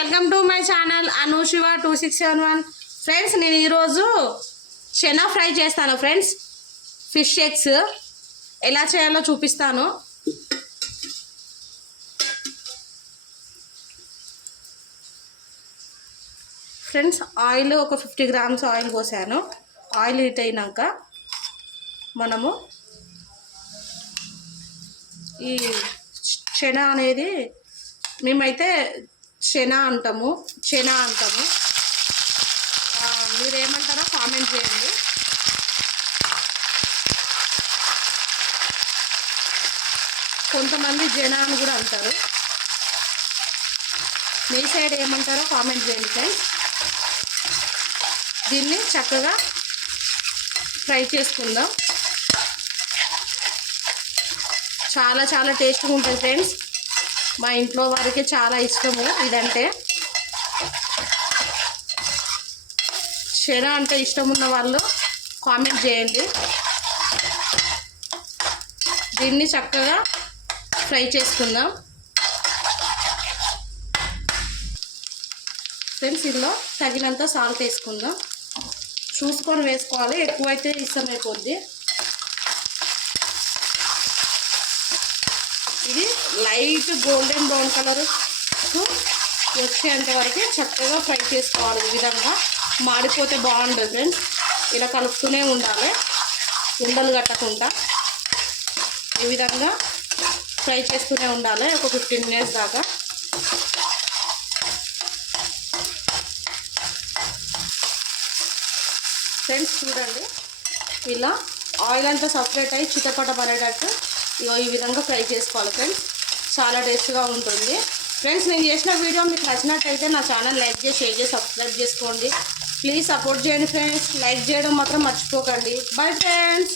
Welcome to my channel Anu Shiva two six seven one. Friends నేను ఈరోజు చెనా fry చేస్తాను. ఫ్రెండ్స్ ఫిష్ ఎగ్స్ ఎలా చేయాలో చూపిస్తాను. ఫ్రెండ్స్ ఆయిల్ ఒక ఫిఫ్టీ గ్రామ్స్ ఆయిల్ పోసాను. ఆయిల్ హీట్ అయినాక మనము ఈ చెన అనేది మేమైతే శన అంటాము శన అంటాము. మీరేమంటారో కామెంట్ చేయండి. కొంతమంది జన అని కూడా అంటారు. మీ సైడ్ ఏమంటారో కామెంట్ చేయండి ఫ్రెండ్స్. దీన్ని చక్కగా ఫ్రై చేసుకుందాం. చాలా చాలా టేస్ట్గా ఉంటుంది ఫ్రెండ్స్. మా ఇంట్లో వారికి చాలా ఇష్టము ఇదంటే. శరా అంటే ఇష్టం ఉన్న వాళ్ళు కామెంట్ చేయండి. దీన్ని చక్కగా ఫ్రై చేసుకుందాం. ఫ్రెండ్స్ ఇందులో తగినంత సాల్ట్ వేసుకుందాం. చూసుకొని వేసుకోవాలి. ఎక్కువైతే ఇష్టమైపోద్ది ఇది లైట్ గోల్డెన్ బ్రౌన్ కలర్. వచ్చేంత వరకు చక్కగా ఫ్రై చేసుకోవాలి ఈ విధంగా. మాడిపోతే బాగుంటుంది ఫ్రెండ్స్. ఇలా కలుపుతూనే ఉండాలి. ఉండలు కట్టకుండా ఈ విధంగా ఫ్రై చేస్తూనే ఉండాలి. ఒక ఫిఫ్టీన్ మినిట్స్ దాకా. ఫ్రెండ్స్ చూడండి. ఇలా ఆయిల్ అంతా సపరేట్ అయ్యి చిటపట పడేటట్టు ఇగో ఈ విధంగా ఫ్రై చేసుకోవాలి ఫ్రెండ్స్. చాలా టేస్ట్గా ఉంటుంది. ఫ్రెండ్స్ నేను చేసిన వీడియో మీకు నచ్చినట్టయితే నా ఛానల్ లైక్ చేసి షేర్ చేసి సబ్స్క్రైబ్ చేసుకోండి. ప్లీజ్ సపోర్ట్ చేయండి ఫ్రెండ్స్. లైక్ చేయడం మాత్రం మర్చిపోకండి. Bye friends.